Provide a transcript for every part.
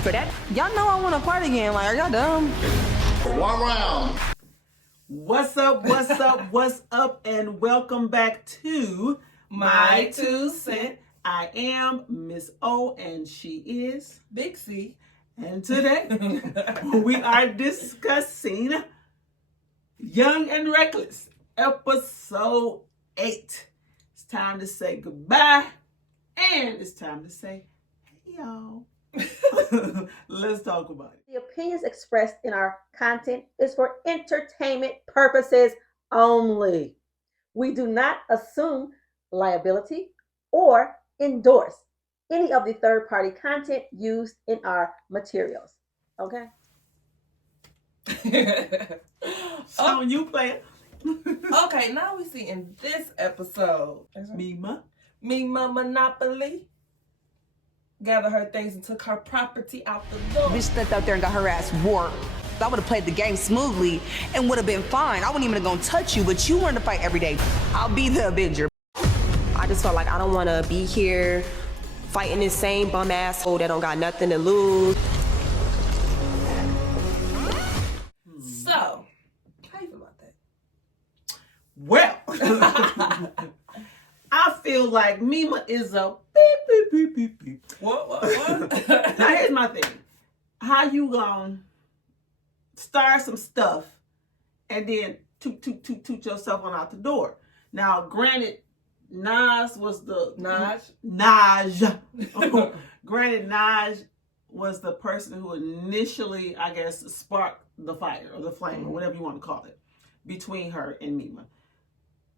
for that. Y'all know I want to party again. Like, are y'all dumb? One round. What's up, what's up, what's up, and welcome back to My 2 Cent. I am Miss O, and she is Big C. And today, we are discussing Young and Reckless, episode 8. It's time to say goodbye, and it's time to say, hey, y'all. Let's talk about it. The opinions expressed in our content is for entertainment purposes only. We do not assume liability or endorse any of the third-party content used in our materials. Okay? So you play it. Okay, now we see in this episode, Mima Monopoly gathered her things and took her property out the door. Bitch stepped out there and got her ass warped. I would have played the game smoothly and would have been fine. I wasn't even gonna touch you, but you wanted to fight every day. I'll be the Avenger. I just felt like I don't want to be here fighting this same bum asshole that don't got nothing to lose. So, how you feel about that? Well, I feel like Mima is a beep, beep, beep, beep, beep. What? Now, here's my thing. How you gonna start some stuff and then toot yourself on out the door? Now, granted, Naj. Granted, Naj was the person who initially, I guess, sparked the fire or the flame or whatever you want to call it between her and Mima.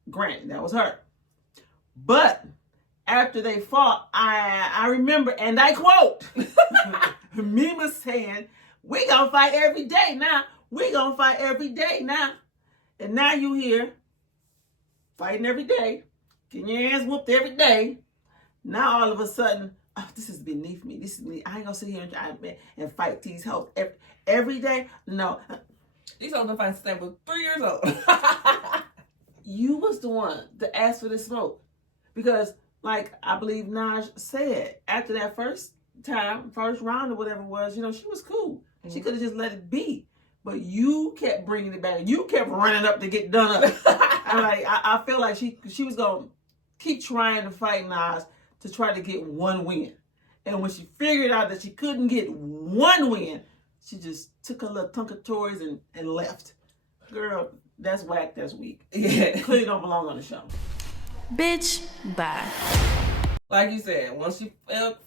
Granted, that was her. But after they fought, I remember, and I quote, Mima saying, we gonna fight every day now. We gonna fight every day now. And now you here fighting every day, getting your ass whooped every day. Now all of a sudden, oh, this is beneath me. This is me. I ain't gonna sit here and fight these hoes every day. No. These hoes been fighting since they was 3 years old. You was the one to ask for this smoke. Because, like I believe Naj said, after that first round or whatever it was, you know, she was cool. She could have just let it be. But you kept bringing it back. You kept running up to get done up. I feel like she was going to keep trying to fight Naj to try to get one win. And when she figured out that she couldn't get one win, she just took her little tunk of toys and left. Girl, that's whack, that's weak. Yeah. Clearly don't belong on the show. Bitch, bye. Like you said, once you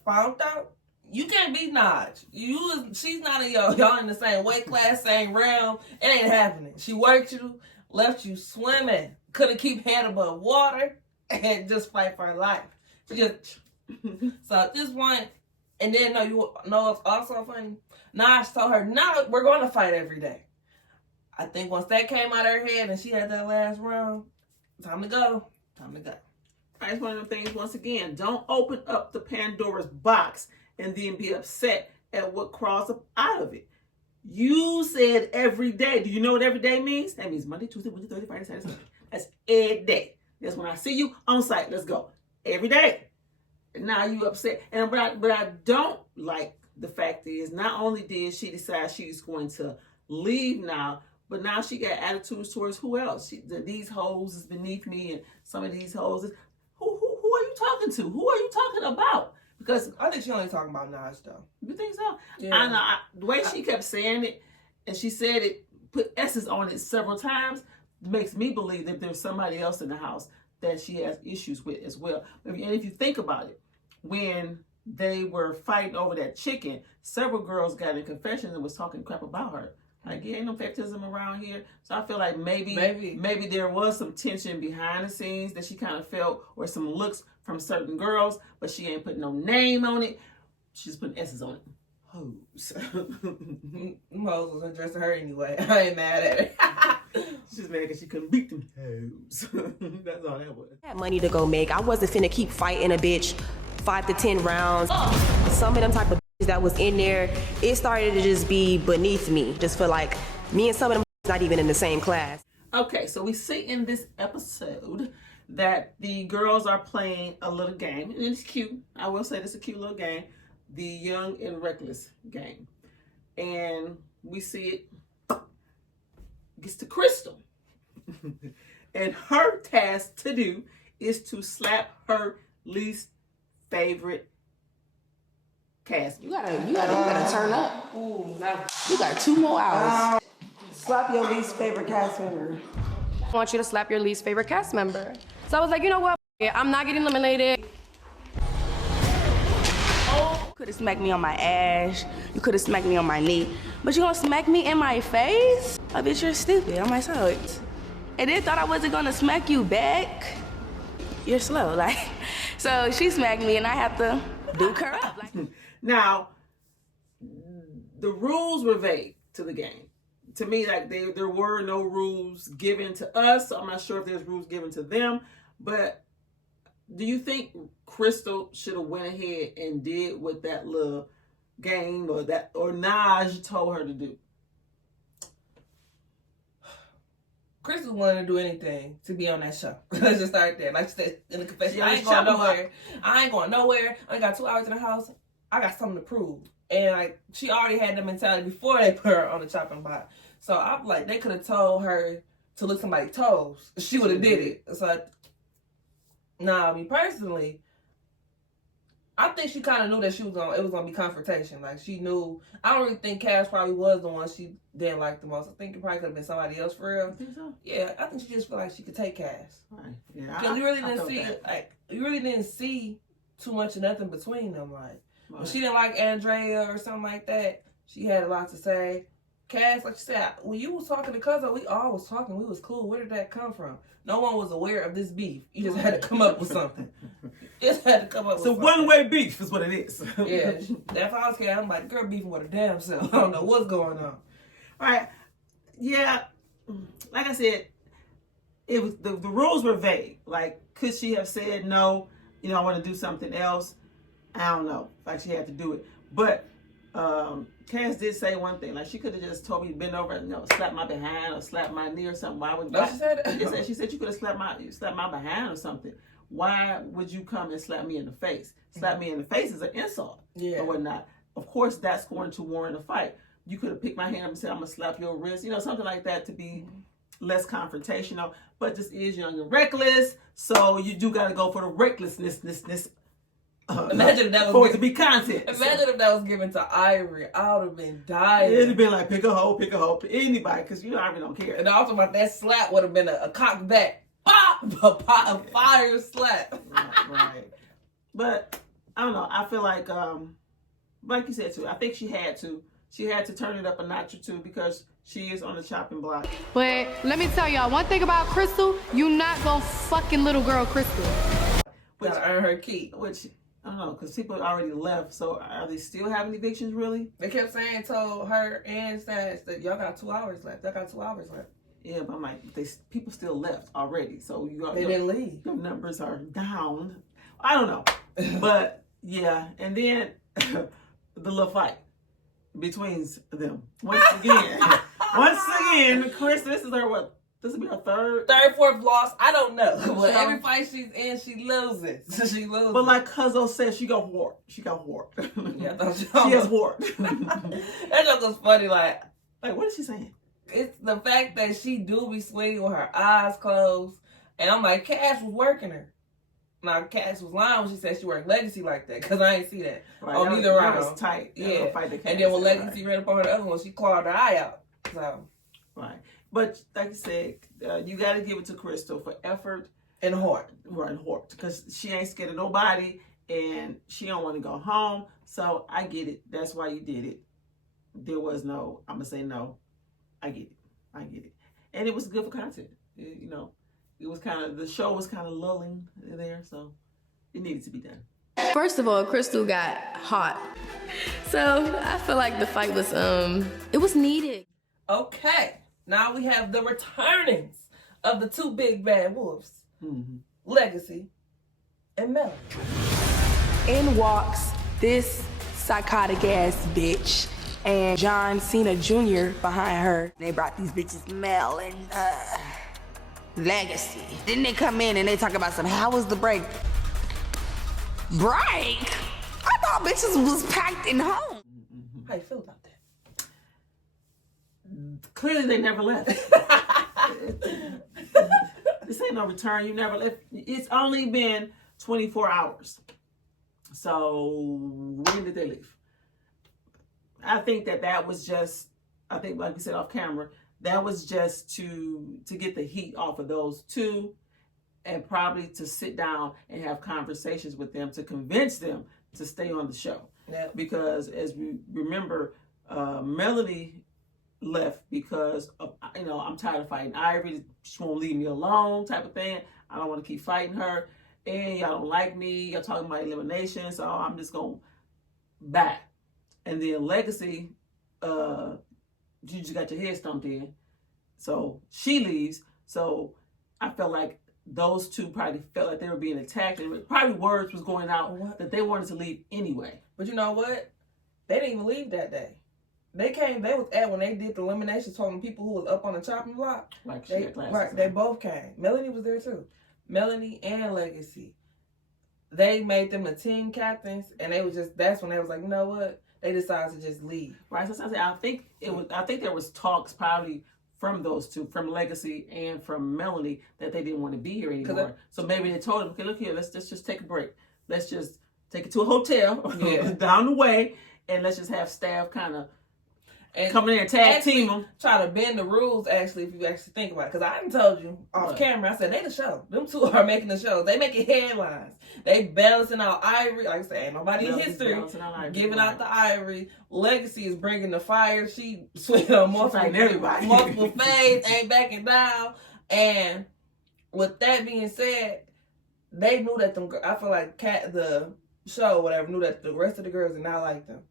found out, you can't be Naj. She's not in y'all in the same weight class, same realm. It ain't happening. She worked you, left you swimming, couldn't keep head above water, and just fight for her life. She just so at this point, and then you know it's also funny. Naj told her, "No, we're going to fight every day." I think once that came out of her head and she had that last round, time to go. That's one of the things, once again, don't open up the Pandora's box and then be upset at what crawls up out of it. You said every day. Do you know what every day means? That means Monday, Tuesday, Wednesday, Thursday, Friday, Saturday, Sunday. That's every day. That's when I see you on site. Let's go. Every day. And now you upset. But I don't like the fact is, not only did she decide she's going to leave now, but now she got attitudes towards who else? These hoes is beneath me, and some of these hoes is... Who are you talking to? Who are you talking about? Because I think she only talking about Naj though. You think so? Yeah. I know. The way she kept saying it, and she said it, put S's on it several times, makes me believe that there's somebody else in the house that she has issues with as well. And if you think about it, when they were fighting over that chicken, several girls got in confessions and was talking crap about her. Like, yeah, ain't no favoritism around here. So I feel like maybe there was some tension behind the scenes that she kind of felt, or some looks from certain girls, but she ain't putting no name on it. She's putting S's on it. Hoes. Hoes was addressing her anyway. I ain't mad at her. She's mad because she couldn't beat them hoes. That's all that was. I had money to go make. I wasn't finna keep fighting a bitch 5 to 10 rounds. Some of them type of bitches that was in there, it started to just be beneath me. Just feel like me and some of them not even in the same class. Okay, so we see in this episode that the girls are playing a little game, and it's cute. I will say this is a cute little game. the Young and Reckless game. And we see it gets to Crystal. And her task to do is to slap her least favorite cast member. You gotta turn up. You got 2 more hours. Slap your least favorite cast member. I want you to slap your least favorite cast member. So I was like, you know what? I'm not getting eliminated. You could have smacked me on my ass. You could have smacked me on my knee. But you gonna smack me in my face? I bet you're stupid. I'm like, so it. And then thought I wasn't gonna smack you back. You're slow, like. So she smacked me and I have to duke her up. Like. Now, the rules were vague to the game. To me, like there were no rules given to us. So I'm not sure if there's rules given to them. But do you think Crystal should have went ahead and did what that little game or Naj told her to do? Crystal wanted to do anything to be on that show. Let's just start there. Like she said in the confession, I ain't going nowhere. I ain't got 2 hours in the house. I got something to prove. And like she already had the mentality before they put her on the chopping block. So I'm like, they could have told her to lick somebody's toes. She would have did it. So nah, me personally, I think she kind of knew that it was gonna be confrontation. Like she knew. I don't really think Cass probably was the one she didn't like the most. I think it probably could have been somebody else for real. You think so? Yeah, I think she just felt like she could take Cass. Right. Yeah. Because you really didn't see too much of nothing between them. Like when she didn't like Andrea or something like that, she had a lot to say. Cass, like you said, when you was talking to Cuzzo, we all was talking. We was cool. Where did that come from? No one was aware of this beef. You just had to come up with something. Just had to come up with something. It's a one-way beef is what it is. Yeah, that's how I was Cass. I'm like, girl beefing with her damn self. I don't know what's going on. All right. Yeah. Like I said, it was the rules were vague. Like, could she have said no? You know, I want to do something else. I don't know. Like she had to do it, but Cass did say one thing. Like she could have just told me to bend over and slap my behind or slap my knee or something. Why would she said that? She said you could have slapped my behind or something. Why would you come and slap me in the face? Slap me in the face is an insult or whatnot. Of course, that's going to warrant a fight. You could have picked my hand up and said, I'm going to slap your wrist. You know, something like that to be less confrontational. But this is Young and Reckless, so you do got to go for the recklessness. Imagine if that was for it to be content. Imagine if that was given to Ivory. I would have been dying. It'd have been like pick a hoe to anybody, because you know Ivory don't care. And also about that slap would have been a cock back. A fire slap. Right. But I don't know. I feel like you said too, I think she had to turn it up a notch or two because she is on the chopping block. But let me tell y'all one thing about Crystal, you not gonna fucking little girl Crystal. Gotta earn her keep. Which I don't know, because people already left. So are they still having evictions really? They kept saying, told her and Stash that y'all got 2 hours left. Y'all got 2 hours left. Yeah, but I'm like, people still left already. So they didn't leave. Your numbers are down. I don't know. But yeah, and then the little fight between them. Once again, Chris, this is her what? This will be her third, fourth loss. I don't know. But every fight she's in, she loses. She loses. But like Cuzzo said, she got warped. Yeah, I thought she has warped. That joke was funny. Like what is she saying? It's the fact that she do be swinging with her eyes closed. And I'm like, Cash was working her. Now, Cash was lying when she said she worked Legacy like that, because I ain't see that. Right, on either round. That was tight. Yeah. And then when Legacy ran up on her the other one, she clawed her eye out. So. Right. But like I said, you got to give it to Crystal for effort. And heart. Right, and heart. Because she ain't scared of nobody, and she don't want to go home. So I get it. That's why you did it. There was no, I'm going to say no. I get it. And it was good for content. You know, it was the show was kind of lulling there, so it needed to be done. First of all, Crystal got hot. So I feel like the fight was, it was needed. Okay, now we have the returnings of the 2 big bad wolves, Legacy and Melody. In walks this psychotic ass bitch and John Cena Jr. behind her. They brought these bitches Mel and Legacy. Then they come in and they talk about how was the break? Break? I thought bitches was packed in home. How you feel about that? Clearly, they never left. This ain't no return. You never left. It's only been 24 hours. So when did they leave? I think that was just, I think like we said off camera, that was just to get the heat off of those two, and probably to sit down and have conversations with them to convince them to stay on the show. Yeah. Because as we remember, Melanie left because of, I'm tired of fighting Ivory. She won't leave me alone type of thing. I don't want to keep fighting her. And y'all don't like me. Y'all talking about elimination. So I'm just going back. And then Legacy, you just got your head stomped in. So she leaves. So I felt like those two probably felt like they were being attacked. And probably words was going out that they wanted to leave anyway. But you know what? They didn't even leave that day. They was at when they did the elimination, told them people who was up on the chopping block. Like they both came. Melanie was there too. Melanie and Legacy. They made them the team captains, and that's when they was like, you know what? They decided to just leave. Right. So I think there was talks probably from those two, from Legacy and from Melanie, that they didn't want to be here anymore. So maybe they told them, okay, look here, let's just take a break. Let's just take it to a hotel down the way, and let's just have staff kind of come in there and tag team them. Try to bend the rules, actually, if you actually think about it. Because I done told you off camera, I said, they the show. Them two are making the show. They making headlines. They balancing out Ivory. Like I said, ain't nobody in history giving out the Ivory. Legacy is bringing the fire. She switched on multiple fades, ain't backing down. And with that being said, they knew that I feel like the show, whatever, knew that the rest of the girls did not like them.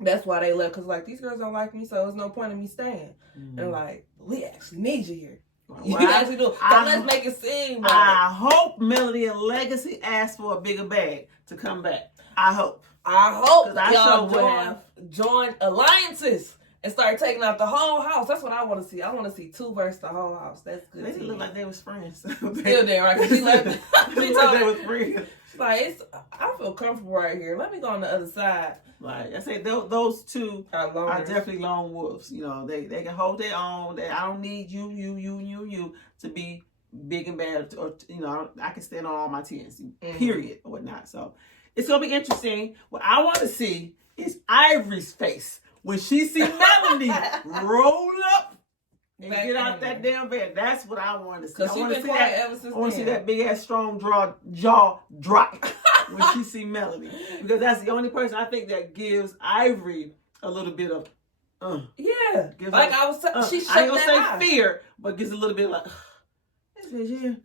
That's why they left, because like, these girls don't like me, so there's no point in me staying. And like, we actually need you here. You actually do. So let's make it seem right. I hope Melody and Legacy ask for a bigger bag to come back. I hope y'all join alliances and start taking out the whole house. That's what I want to see. I want to see 2 versus the whole house. That's good. They look like they was friends. Still there, right? Because she left. She thought they was friends. She's like, I feel comfortable right here. Let me go on the other side. Like I say, those two are definitely lone wolves. You know, they can hold their own. I don't need you to be big and bad, or I can stand on all my 10s, period, or whatnot. So it's gonna be interesting. What I want to see is Ivory's face when she see Melanie roll up and get out that damn bed. That's what I want to see. Because she's been quiet ever since then. I want to see that big ass strong jaw drop when she see Melanie, because that's the only person I think that gives Ivory a little bit of like I was she shook I ain't gonna say eye. Fear, but gets a little bit like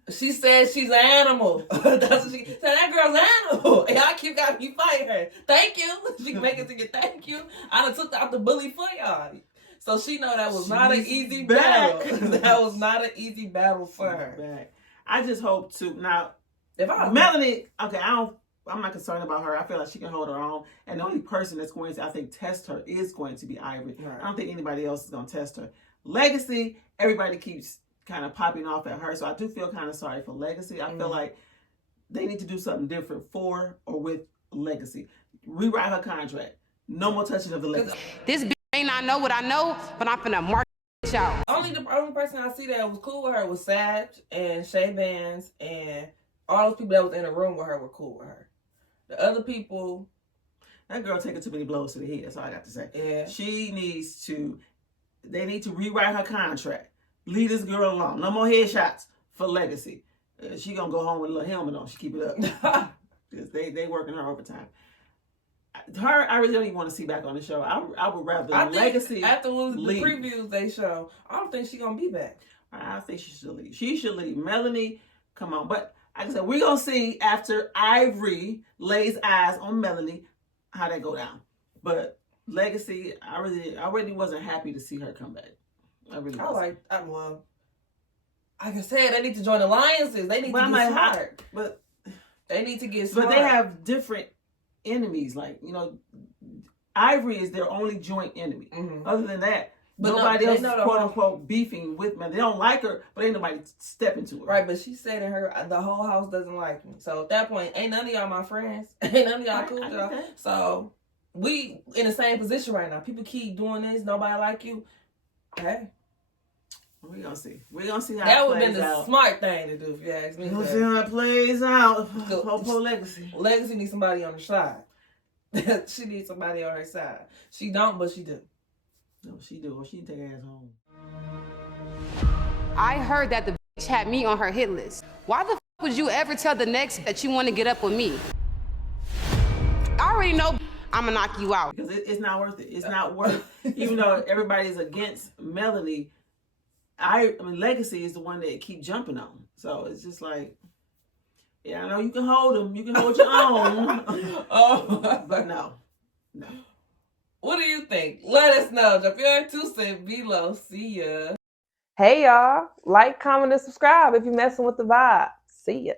she said she's an animal. That's what she said. That girl's an animal. And y'all got me fighting her. Thank you. She can make it to you. Thank you. I done took out the bully for y'all. So she know that was not an easy battle. That was not an easy battle for her. Back. I just hope to now. If I Melanie, okay, I'm not concerned about her. I feel like she can hold her own. And the only person that's going to, I think, test her is going to be Ivory. Right. I don't think anybody else is going to test her. Legacy, everybody keeps kind of popping off at her. So I do feel kind of sorry for Legacy. I feel like they need to do something different for or with Legacy. Rewrite her contract. No more touching of the Legacy. This bitch may not know what I know, but I'm finna mark this out. The only person I see that was cool with her was Sag and Shay Vance, and all those people that was in the room with her were cool with her. The other people, that girl taking too many blows to the head. That's all I got to say. Yeah. They need to rewrite her contract. Leave this girl alone. No more headshots for Legacy. She gonna go home with a little helmet on. She keep it up. Because they working her overtime. Her, I really don't even want to see back on the show. I would rather Legacy after the previews they show, I don't think she's gonna be back. I think she should leave. She should leave. Melanie, come on. But like I said, we're gonna see after Ivory lays eyes on Melanie how that go down. But Legacy, I really wasn't happy to see her come back. I really wasn't. Like I said, they need to join alliances. They need to get smart. But they need to get smart. But they have different enemies. Like, Ivory is their only joint enemy. Mm-hmm. Other than that, But nobody no, else is quote unquote beefing with me. They don't like her, but ain't nobody stepping to her. Right, but she said in her, the whole house doesn't like me. So at that point, ain't none of y'all my friends. Ain't none of y'all cool with y'all. So we in the same position right now. People keep doing this. Nobody like you. Hey. We're gonna see. We're gonna see how that it would plays have been the out. smart thing to do, if you ask me. We'll see how it plays out. Popo Legacy. Legacy needs somebody on the side. She needs somebody on her side. She don't, but she do. No, she do. She take her ass home. I heard that the bitch had me on her hit list. Why the f would you ever tell the next that you want to get up with me? I already know I'ma knock you out. Because it's not worth it. It's not worth even though everybody's against Melody, I mean, Legacy is the one that keep jumping on. So it's just like, yeah, I know you can hold them. You can hold your own. But no. What do you think? Let us know. Drop your 2 cents below. See ya. Hey y'all, like, comment, and subscribe if you're messing with the vibe. See ya.